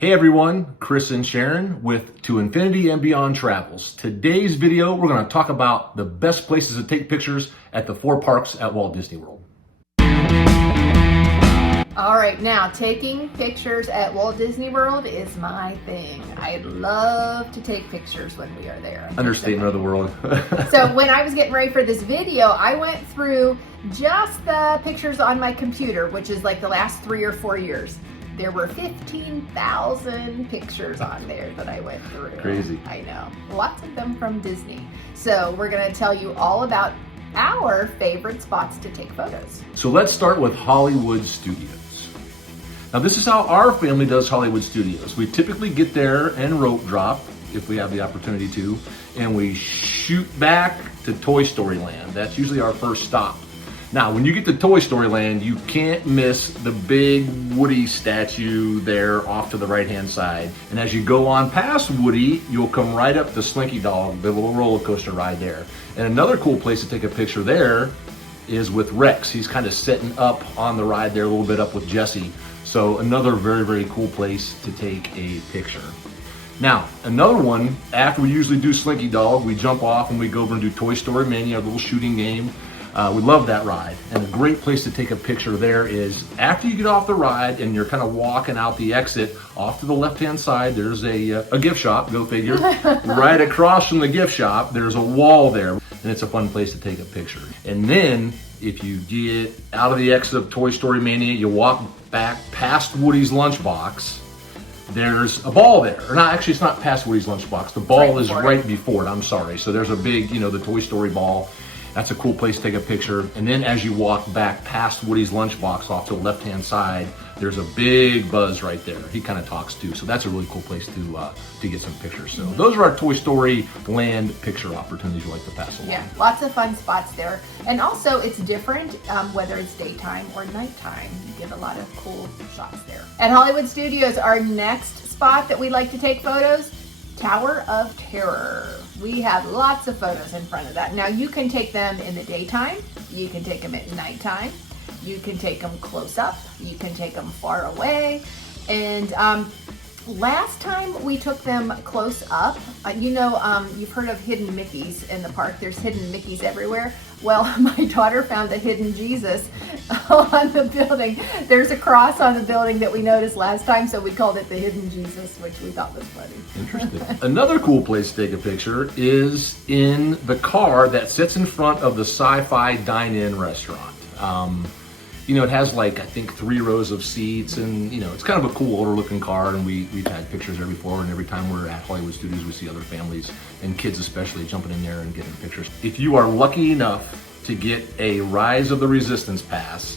Hey everyone, Chris and Sharon with To Infinity and Beyond Travels. Today's video, we're going to talk about the best places to take pictures at the 4 parks at Walt Disney World. All right, now taking pictures at Walt Disney World is my thing. I love to take pictures when we are there. Understatement of the world. So when I was getting ready for this video, I went through just the pictures on my computer, which is like the last 3 or 4 years. There were 15,000 pictures on there that I went through. Crazy. I know. Lots of them from Disney. So we're going to tell you all about our favorite spots to take photos. So let's start with Hollywood Studios. Now this is how our family does Hollywood Studios. We typically get there and rope drop, if we have the opportunity to, and we shoot back to Toy Story Land. That's usually our first stop. Now, when you get to Toy Story Land, you can't miss the big Woody statue there off to the right-hand side. And as you go on past Woody, you'll come right up to Slinky Dog, the little roller coaster ride there. And another cool place to take a picture there is with Rex. He's kind of setting up on the ride there a little bit up with Jessie. So another very, very cool place to take a picture. Now, another one, after we usually do Slinky Dog, we jump off and we go over and do Toy Story Mania, a little shooting game. We love that ride, and a great place to take a picture there is after you get off the ride and you're kind of walking out the exit, off to the left-hand side, there's a gift shop, go figure. Right across from the gift shop, there's a wall there, and it's a fun place to take a picture. And then, if you get out of the exit of Toy Story Mania, you walk back past Woody's lunchbox, there's a ball there. Or not, actually, it's not past Woody's lunchbox. The ball is right before it, I'm sorry. So there's a big, the Toy Story ball. That's a cool place to take a picture. And then as you walk back past Woody's lunchbox off to the left-hand side, there's a big Buzz right there. He kind of talks too. So that's a really cool place to get some pictures. So those are our Toy Story Land picture opportunities we like to pass along. Yeah, lots of fun spots there. And also it's different whether it's daytime or nighttime. You get a lot of cool shots there. At Hollywood Studios, our next spot that we like to take photos, Tower of Terror. We have lots of photos in front of that. Now you can take them in the daytime, you can take them at nighttime, you can take them close up, you can take them far away. And last time we took them close up, you've heard of hidden Mickeys in the park. There's hidden Mickeys everywhere. Well, my daughter found a hidden Jesus on the building. There's a cross on the building that we noticed last time, so we called it the hidden Jesus, which we thought was funny. Interesting. Another cool place to take a picture is in the car that sits in front of the Sci-Fi Dine-In restaurant. It has I think 3 rows of seats, and it's kind of a cool older looking car, and we've had pictures there before, and every time we're at Hollywood Studios we see other families and kids especially jumping in there and getting pictures. If you are lucky enough to get a Rise of the Resistance pass,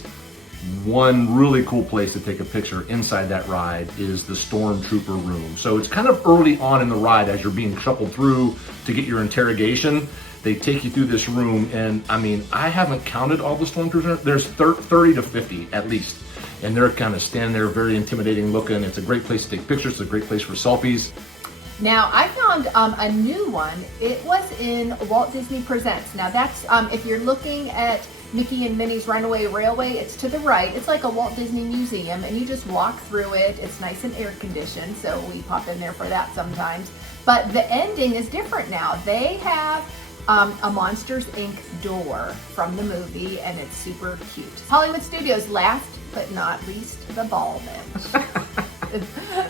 one really cool place to take a picture inside that ride is the Stormtrooper room. So it's kind of early on in the ride as you're being shuffled through to get your interrogation. They take you through this room, and I haven't counted all the Stormtroopers. There's 30 to 50 at least. And they're kind of standing there very intimidating looking. It's a great place to take pictures. It's a great place for selfies. Now, I found a new one. It was in Walt Disney Presents. Now that's, if you're looking at Mickey and Minnie's Runaway Railway, it's to the right. It's like a Walt Disney Museum, and you just walk through it. It's nice and air conditioned, so we pop in there for that sometimes. But the ending is different now. They have a Monsters, Inc. door from the movie, and it's super cute. Hollywood Studios, last but not least, the ball bench.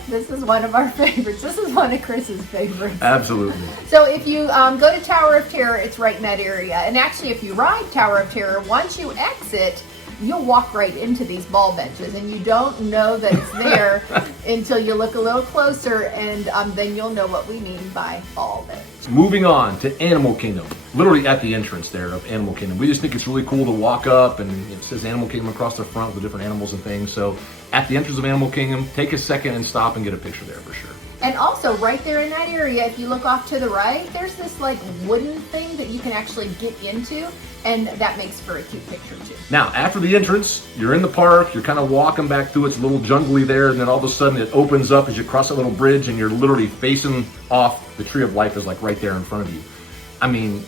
This is one of our favorites. This is one of Chris's favorites. Absolutely. So if you go to Tower of Terror, it's right in that area. And actually, if you ride Tower of Terror, once you exit, you'll walk right into these ball benches, and you don't know that it's there until you look a little closer, and then you'll know what we mean by ball bench. Moving on to Animal Kingdom, literally at the entrance there of Animal Kingdom. We just think it's really cool to walk up, and it says Animal Kingdom across the front with the different animals and things. So at the entrance of Animal Kingdom, take a second and stop and get a picture there for sure. And also right there in that area, if you look off to the right, there's this wooden thing that you can actually get into, and that makes for a cute picture too. Now, after the entrance, you're in the park, you're kind of walking back through, it's a little jungly there, and then all of a sudden it opens up as you cross a little bridge, and you're literally facing off. The Tree of Life is right there in front of you.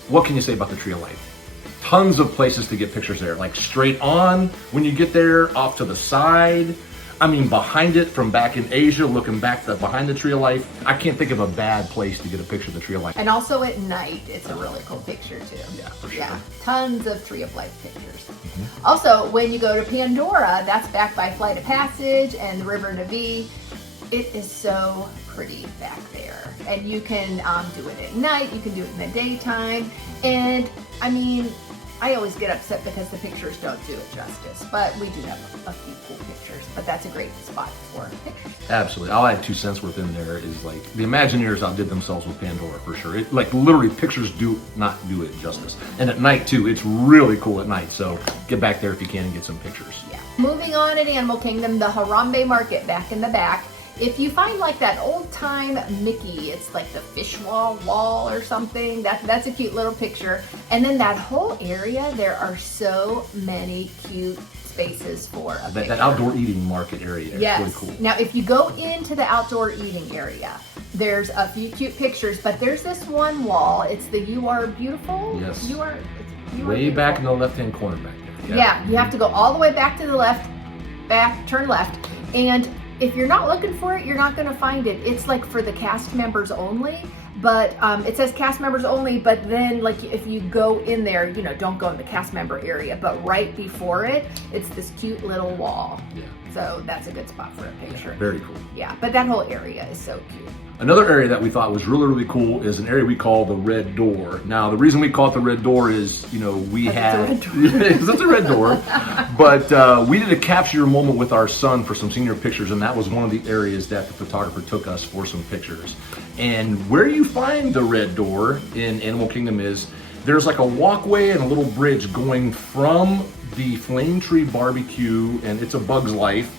What can you say about the Tree of Life? Tons of places to get pictures there, straight on when you get there, off to the side. I mean, behind it, from back in Asia, looking back behind the Tree of Life, I can't think of a bad place to get a picture of the Tree of Life. And also at night, it's a really cool picture too. Yeah, for sure. Yeah, tons of Tree of Life pictures. Also, when you go to Pandora, that's back by Flight of Passage and the River Navi. It is so pretty back there. And you can do it at night, you can do it in the daytime. And I mean, I always get upset because the pictures don't do it justice, but we do have a few cool pictures, but that's a great spot for pictures. Absolutely. I'll add 2 cents worth in there is like the Imagineers outdid themselves with Pandora for sure. It, like literally pictures do not do it justice. And at night too, it's really cool at night. So get back there if you can and get some pictures. Yeah. Moving on at Animal Kingdom, the Harambe Market back in the back. If you find like that old time Mickey, it's like the fish wall or something, that's a cute little picture. And then that whole area, there are so many cute spaces for a picture. That outdoor eating market area Yes. is really cool. Now, if you go into the outdoor eating area, there's a few cute pictures, but there's this one wall. It's the You Are Beautiful. Yes. You are Way beautiful. back in the left-hand corner back there. Yeah, you have to go all the way back to the left, turn left, and if you're not looking for it, you're not going to find it. It's like for the cast members only, but it says cast members only, but then like if you go in there, you know, don't go in the cast member area, but right before it, it's this cute little wall. Yeah. So that's a good spot for a picture. Very cool. Yeah, but that whole area is so cute. Another area that we thought was really, really cool is an area we call the Red Door. Now, the reason we call it the Red Door is, you know, we had... It's a red door. But we did a capture your moment with our son for some senior pictures, and that was one of the areas that the photographer took us for some pictures. And where you find the Red Door in Animal Kingdom is there's like a walkway and a little bridge going from the Flame Tree Barbecue, and It's a Bug's Life,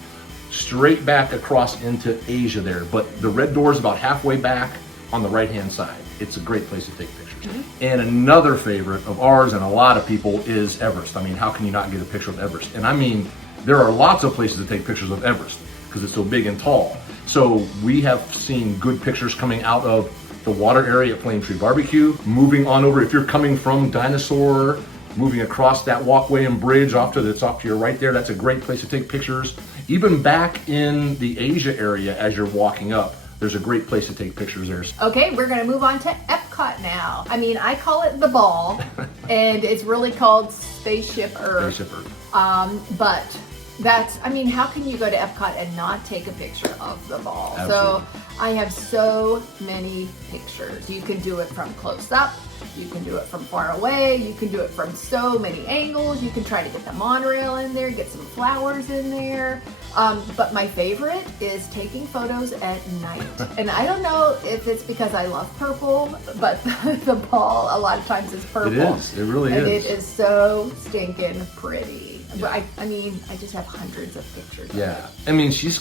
straight back across into Asia there. But the Red Door is about halfway back on the right-hand side. It's a great place to take pictures. And another favorite of ours and a lot of people is Everest. I mean, how can you not get a picture of Everest? And I mean, there are lots of places to take pictures of Everest because it's so big and tall. So we have seen good pictures coming out of the water area at Flame Tree Barbecue, moving on over, if you're coming from Dinosaur, moving across that walkway and bridge off to your right there, that's a great place to take pictures. Even back in the Asia area as you're walking up, there's a great place to take pictures there. Okay, we're gonna move on to Epcot now. I mean, I call it the ball, and it's really called Spaceship Earth. Spaceship Earth. But that's, I mean, how can you go to Epcot and not take a picture of the ball? Absolutely. So I have so many pictures. You can do it from close up, you can do it from far away, you can do it from so many angles, you can try to get the monorail in there, get some flowers in there. But my favorite is taking photos at night. And I don't know if it's because I love purple, but the ball a lot of times is purple. It is, it really is. And it is so stinking pretty. But I mean, I just have hundreds of pictures. Yeah, I mean, she's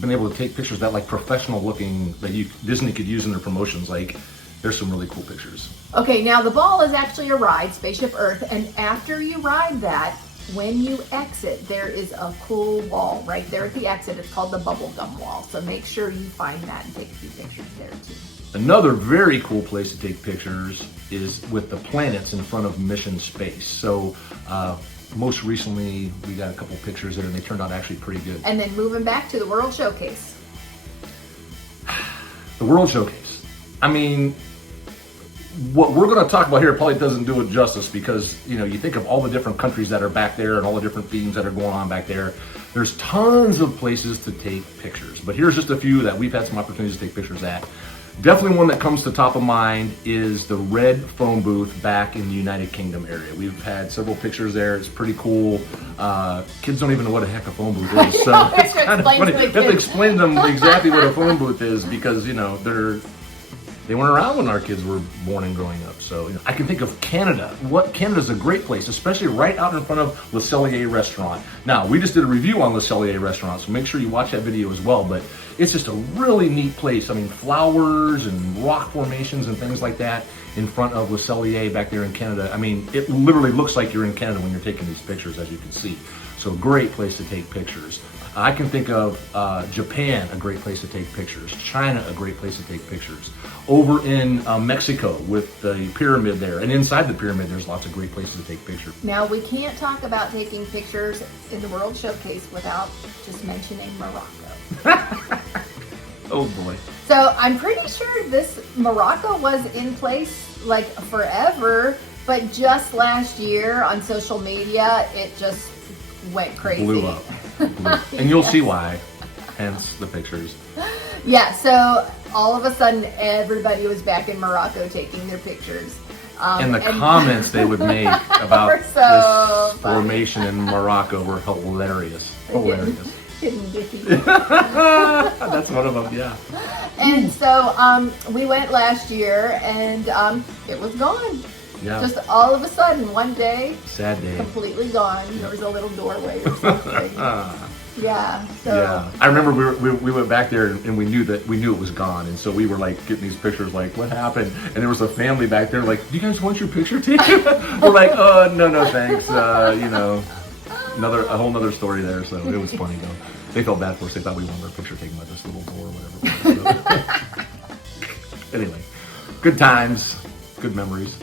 been able to take pictures that like professional looking that Disney could use in their promotions. Like, there's some really cool pictures. Okay, now the ball is actually a ride, Spaceship Earth, and after you ride that, when you exit, there is a cool wall right there at the exit. It's called the Bubblegum Wall, so make sure you find that and take a few pictures there too. Another very cool place to take pictures is with the planets in front of Mission Space. So most recently, we got a couple pictures there, and they turned out actually pretty good. And then moving back to the World Showcase. The World Showcase. I mean, what we're going to talk about here probably doesn't do it justice because, you know, you think of all the different countries that are back there and all the different themes that are going on back there. There's tons of places to take pictures, but here's just a few that we've had some opportunities to take pictures at. Definitely one that comes to top of mind is the red phone booth back in the United Kingdom area. We've had several pictures there. It's pretty cool. Kids don't even know what the heck a phone booth is, so it's kind of funny. You have to explain to them exactly what a phone booth is because, you know, they weren't around when our kids were born and growing up. So, you know, I can think of Canada. Canada's a great place, especially right out in front of Le Cellier restaurant. Now, we just did a review on Le Cellier restaurant, so make sure you watch that video as well. But It's just a really neat place. I mean, flowers and rock formations and things like that in front of Le Cellier back there in Canada. I mean, it literally looks like you're in Canada when you're taking these pictures, as you can see. So great place to take pictures. I can think of Japan, a great place to take pictures. China, a great place to take pictures. Over in Mexico with the pyramid there. And inside the pyramid, there's lots of great places to take pictures. Now, we can't talk about taking pictures in the World Showcase without just mentioning Morocco. Oh boy. So I'm pretty sure this Morocco was in place like forever, but just last year on social media, it just went crazy. Blew up. And you'll see why, hence the pictures. Yeah, so all of a sudden everybody was back in Morocco taking their pictures. And the comments they would make about were so this formation in Morocco were hilarious. Hilarious. Hidden Dippy. That's one of them, yeah. And so we went last year and it was gone. Yeah. Just all of a sudden, one day, Sad day. completely gone. There was a little doorway or something. Yeah. So. Yeah. I remember we went back there and we knew it was gone, and so we were like getting these pictures, like, what happened? And there was a family back there, like, do you guys want your picture taken? We're like, no, thanks. You know, a whole nother story there. So it was funny though. They felt bad for us. They thought we wanted our picture taken by this little door or whatever. So. Anyway, good times, good memories.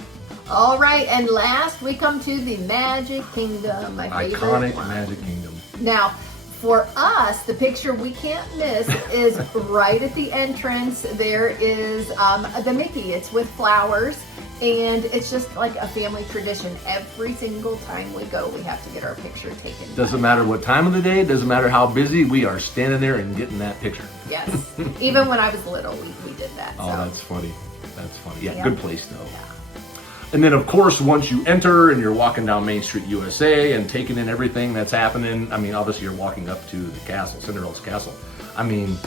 All right, and last we come to the Magic Kingdom, my favorite Iconic one. Magic Kingdom. Now, for us, the picture we can't miss is right at the entrance. There is the Mickey. It's with flowers, and it's just like a family tradition. Every single time we go, we have to get our picture taken. Doesn't matter what time of the day, doesn't matter how busy, we are standing there and getting that picture. Yes. Even when I was little, we did that. Oh, so. that's funny. That's funny. Yeah, Yeah. good place though. Yeah. And then, of course, once you enter and you're walking down Main Street, USA, and taking in everything that's happening, I mean, obviously you're walking up to the castle, Cinderella's castle. I mean,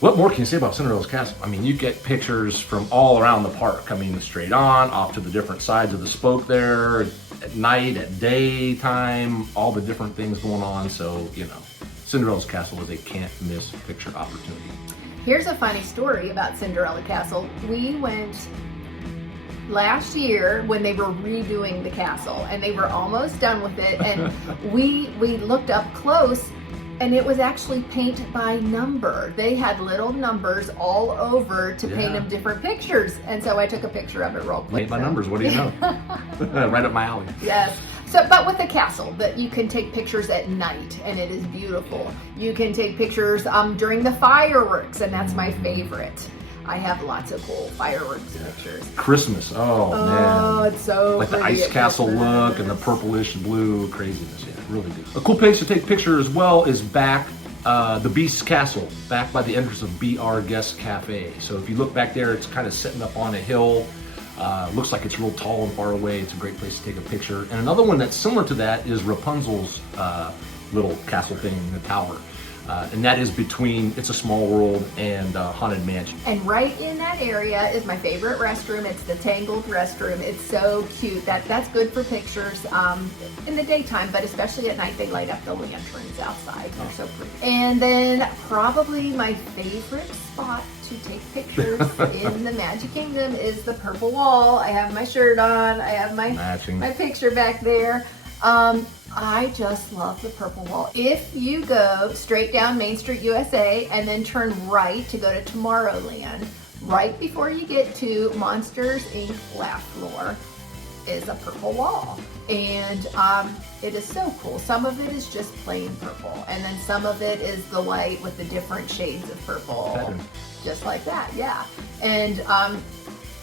what more can you say about Cinderella's castle? I mean, you get pictures from all around the park. I mean, straight on, off to the different sides of the spoke there, at night, at daytime, all the different things going on. So, you know, Cinderella's castle is a can't-miss picture opportunity. Here's a funny story about Cinderella Castle. We went last year when they were redoing the castle and they were almost done with it, and we looked up close and it was actually paint by number. They had little numbers all over to paint them different pictures, and so I took a picture of it real quick. Paint by numbers, what do you know? Right up my alley. Yes. So, but with the castle, that you can take pictures at night, and it is beautiful. You can take pictures during the fireworks, and that's my favorite. I have lots of cool fireworks pictures. Christmas, oh man. It's so like the pretty ice at castle Christmas. look and the purplish blue craziness. Yeah, really good. A cool place to take picture as well is back the Beast's Castle, back by the entrance of BR Guest Cafe. So if you look back there, it's kind of sitting up on a hill. Looks like it's real tall and far away. It's a great place to take a picture. And another one that's similar to that is Rapunzel's little castle thing in the tower. And that is between It's a Small World and Haunted Mansion. And right in that area is my favorite restroom. It's the Tangled restroom. It's so cute. That's good for pictures in the daytime, but especially at night they light up the lanterns outside. They're so pretty. And then probably my favorite spot to take pictures in the Magic Kingdom is the purple wall. I have my shirt on. I have my picture back there. I just love the purple wall. If you go straight down Main Street, USA, and then turn right to go to Tomorrowland, right before you get to Monsters, Inc. Laugh Floor is a purple wall. And it is so cool. Some of it is just plain purple, and then some of it is the white with the different shades of purple. Just like that, yeah. And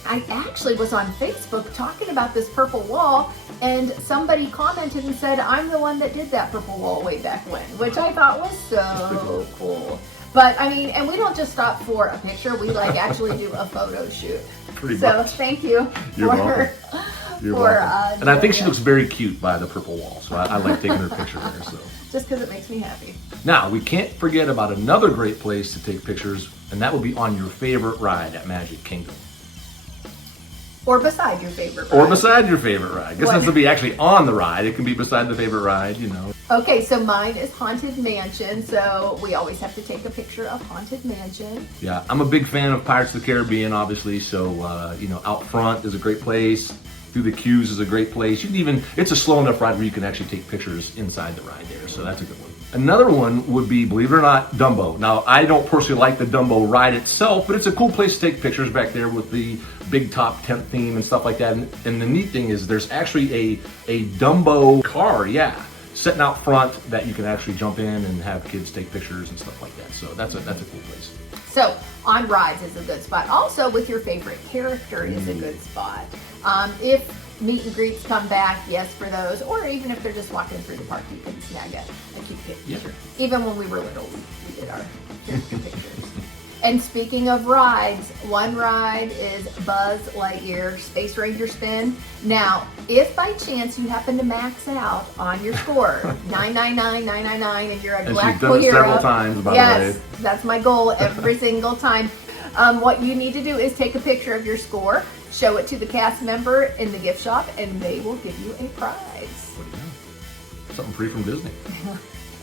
I actually was on Facebook talking about this purple wall, and somebody commented and said, I'm the one that did that purple wall way back when, which I thought was so cool. But I mean, and we don't just stop for a picture, we like actually do a photo shoot. So thank you. You're welcome. You're welcome. And I think she looks very cute by the purple wall, so I like taking her picture there. So just because it makes me happy. Now, we can't forget about another great place to take pictures, and that will be on your favorite ride at Magic Kingdom. Or beside your favorite ride. Or beside your favorite ride. I guess it has to be actually on the ride. It can be beside the favorite ride, you know. Okay, so mine is Haunted Mansion, so we always have to take a picture of Haunted Mansion. Yeah, I'm a big fan of Pirates of the Caribbean, obviously, so, you know, out front is a great place. Through the queues is a great place. You can even, it's a slow enough ride where you can actually take pictures inside the ride there, so that's a good one. Another one would be, believe it or not, Dumbo. Now, I don't personally like the Dumbo ride itself, but it's a cool place to take pictures back there with the big top tent theme and stuff like that. And the neat thing is there's actually a Dumbo car, yeah, sitting out front that you can actually jump in and have kids take pictures and stuff like that. So that's a cool place. So on rides is a good spot. Also with your favorite character is a good spot. If meet and greets come back, yes, for those, or even if they're just walking through the park, you can snag a cute picture. Yeah. Even when we were little, we did our character pictures. And speaking of rides, one ride is Buzz Lightyear Space Ranger Spin. Now, if by chance you happen to max out on your score, 999, and you're a Galactical You've done it hero, several times, by the way. yes, that's my goal every single time. What you need to do is take a picture of your score, show it to the cast member in the gift shop, and they will give you a prize. What do you know? Something free from Disney.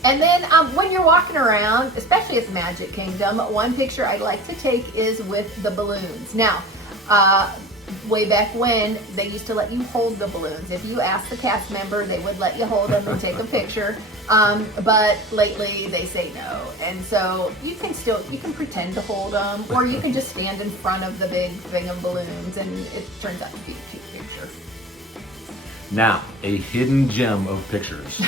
And then when you're walking around, especially at the Magic Kingdom, one picture I'd like to take is with the balloons. Now, way back when, they used to let you hold the balloons. If you asked the cast member, they would let you hold them and take a picture. But lately, they say no. And so you can pretend to hold them, or you can just stand in front of the big thing of balloons, and it turns out to be a cute picture. Now, a hidden gem of pictures.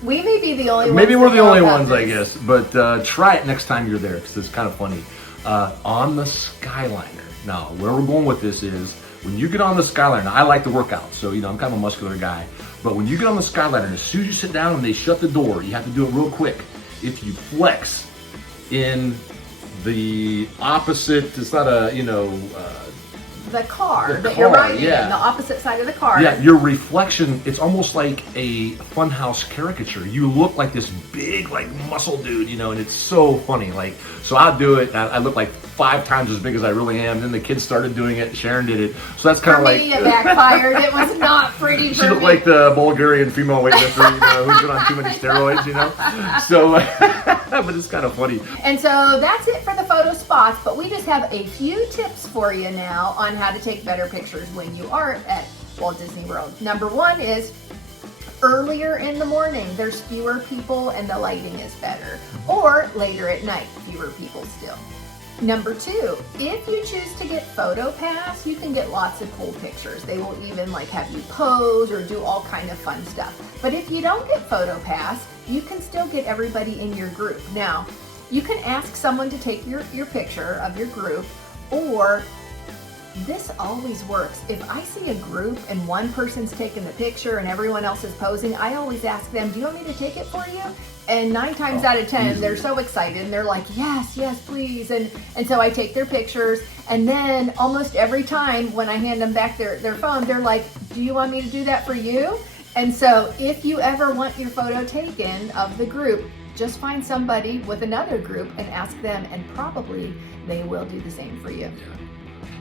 We may be the only ones. Maybe we're the only ones, this. I guess. But try it next time you're there, because it's kind of funny. On the Skyliner. Now, where we're going with this is, when you get on the Skyliner, now I like to work out, so, you know, I'm kind of a muscular guy. But when you get on the Skyliner, as soon as you sit down and they shut the door, you have to do it real quick. If you flex in the opposite, it's not a, you know, the car the that car, you're riding yeah. in, the opposite side of the car. Yeah, your reflection, it's almost like a funhouse caricature. You look like this big, like, muscle dude, you know, and it's so funny. Like, so I'll do it, and I look like 5 times as big as I really am. Then the kids started doing it, Sharon did it. So that's kind of like... For me, it backfired. It was not pretty for She looked me. like the Bulgarian female weightlifter, you know, who's been on too many steroids, you know? So, but it's kind of funny. And so that's it for the photo spots, but we just have a few tips for you now on how to take better pictures when you are at Walt Disney World. Number 1 is earlier in the morning. There's fewer people and the lighting is better. Or later at night, fewer people still. Number 2, if you choose to get Photo Pass, you can get lots of cool pictures. They will even like have you pose or do all kind of fun stuff. But if you don't get Photo Pass, you can still get everybody in your group. Now, you can ask someone to take your picture of your group, or this always works. If I see a group and one person's taking the picture and everyone else is posing, I always ask them, do you want me to take it for you? And 9 times out of 10, they're so excited and they're like, yes, yes, please. And so I take their pictures, and then almost every time when I hand them back their phone, they're like, do you want me to do that for you? And so if you ever want your photo taken of the group, just find somebody with another group and ask them, and probably they will do the same for you.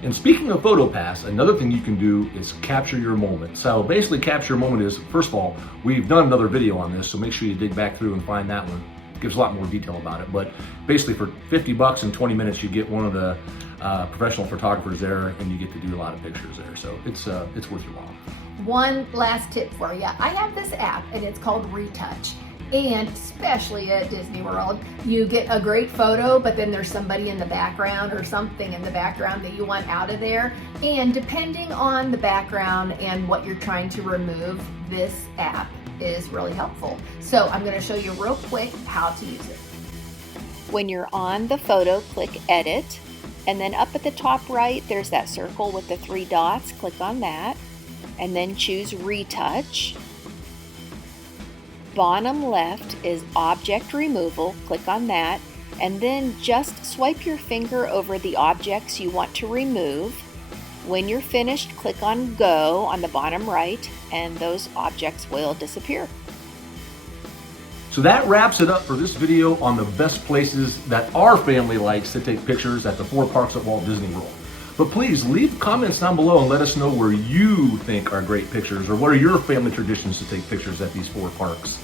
And speaking of Photo Pass, another thing you can do is capture your moment. So basically, capture your moment is, first of all, we've done another video on this, so make sure you dig back through and find that one. It gives a lot more detail about it. But basically, for $50 and 20 minutes, you get one of the professional photographers there, and you get to do a lot of pictures there. So it's worth your while. One last tip for you. I have this app, and it's called Retouch. And especially at Disney World, you get a great photo, but then there's somebody in the background or something in the background that you want out of there. And depending on the background and what you're trying to remove, this app is really helpful. So I'm going to show you real quick how to use it. When you're on the photo, click Edit. And then up at the top right, there's that circle with the 3 dots. Click on that. And then choose Retouch. Bottom left is Object Removal. Click on that, and then just swipe your finger over the objects you want to remove. When you're finished, click on Go on the bottom right, and those objects will disappear. So that wraps it up for this video on the best places that our family likes to take pictures at the 4 parks at Walt Disney World. But please leave comments down below and let us know where you think are great pictures, or what are your family traditions to take pictures at these 4 parks.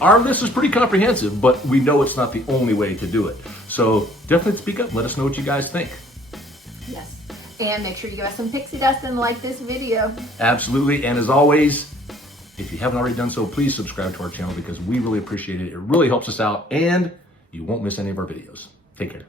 Our list is pretty comprehensive, but we know it's not the only way to do it. So definitely speak up. Let us know what you guys think. Yes. And make sure you give us some pixie dust and like this video. Absolutely. And as always, if you haven't already done so, please subscribe to our channel because we really appreciate it. It really helps us out and you won't miss any of our videos. Take care.